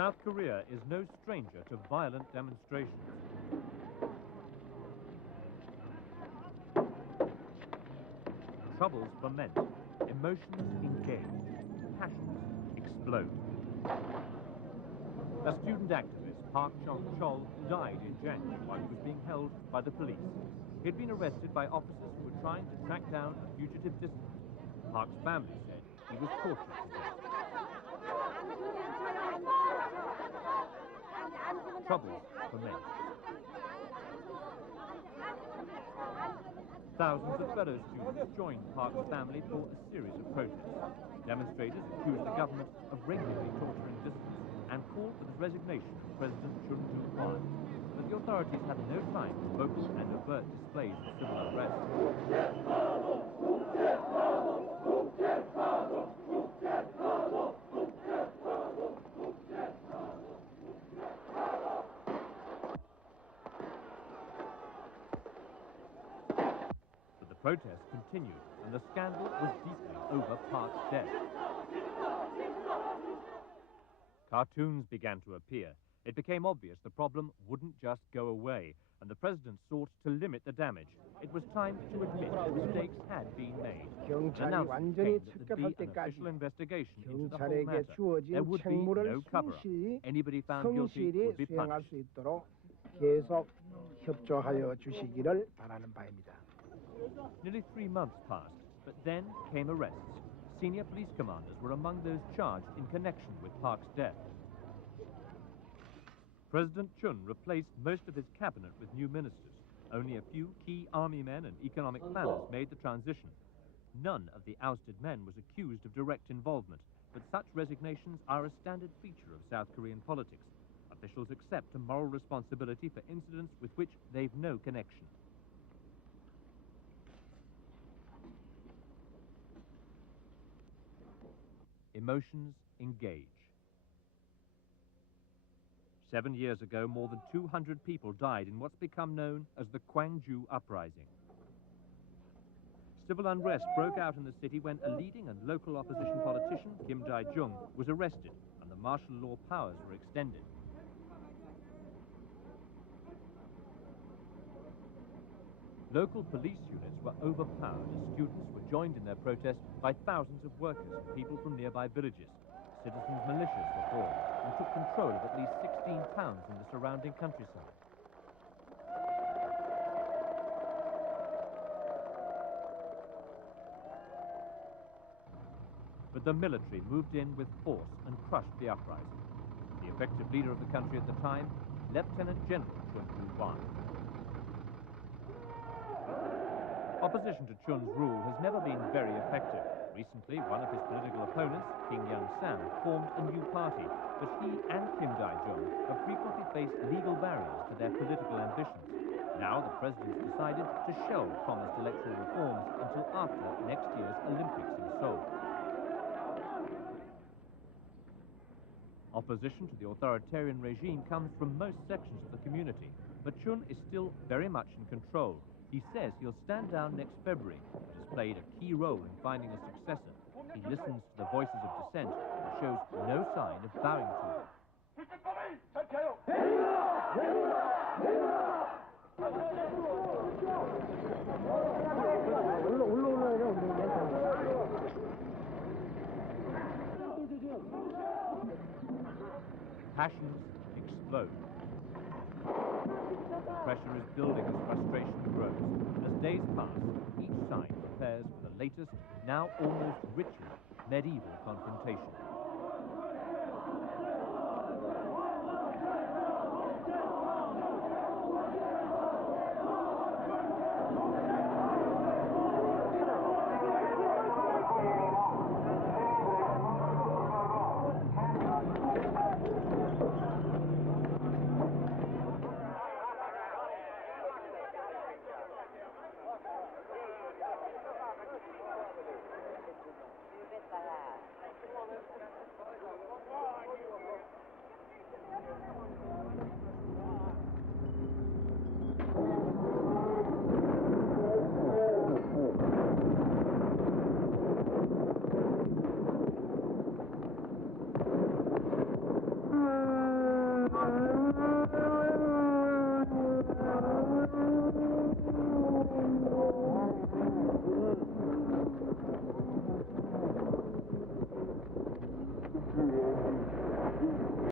South Korea is no stranger to violent demonstrations. Troubles ferment, emotions engage, passions explode. A student activist, Park Chung-chol, died in January while he was being held by the police. He had been arrested by officers who were trying to track down a fugitive dissident. Park's family said he was tortured to death. Troubles ferment. Thousands of fellow students joined Park's family for a series of protests. Demonstrators accused the government of regularly torturing dissidents and called for the resignation of President Chun Doo-hwan. But the authorities had no time for vocal and overt displays of civil unrest. But the protests continued, and the scandal was deepening over Park's death. Cartoons began to appear. It became obvious the problem wouldn't just go away, and the president sought to limit the damage. It was time to admit that mistakes had been made. An announcement came that there'd be an official investigation into the whole matter. There would be no cover-up. Anybody found guilty would be punished. Nearly 3 months passed, but then came arrests. Senior police commanders were among those charged in connection with Park's death. President Chun replaced most of his cabinet with new ministers. Only a few key army men and economic planners made the transition. None of the ousted men was accused of direct involvement, but such resignations are a standard feature of South Korean politics. Officials accept a moral responsibility for incidents with which they've no connection. Emotions engage. 7 years ago, more than 200 people died in what's become known as the Kwangju uprising. Civil unrest broke out in the city when a leading and local opposition politician, Kim Dae-jung, was arrested and the martial law powers were extended. Local police units were overpowered as students were joined in their protest by thousands of workers and people from nearby villages. Citizens' militias were formed and took control of at least 16 towns in the surrounding countryside. But the military moved in with force and crushed the uprising. The effective leader of the country at the time, Lieutenant General Chun Doo-hwan. Opposition to Chun's rule has never been very effective. Recently, one of his political opponents, Kim Young-sam, formed a new party, but he and Kim Dae-jung have frequently faced legal barriers to their political ambitions. Now the president's decided to shelve promised electoral reforms until after next year's Olympics in Seoul. Opposition to the authoritarian regime comes from most sections of the community, but Chun is still very much in control. He says he'll stand down next February, but has played a key role in finding a successor. He listens to the voices of dissent and shows no sign of bowing to them. Passions explode. The pressure is building as frustration grows. As days pass, each side prepares for the latest, now almost ritual, medieval confrontation.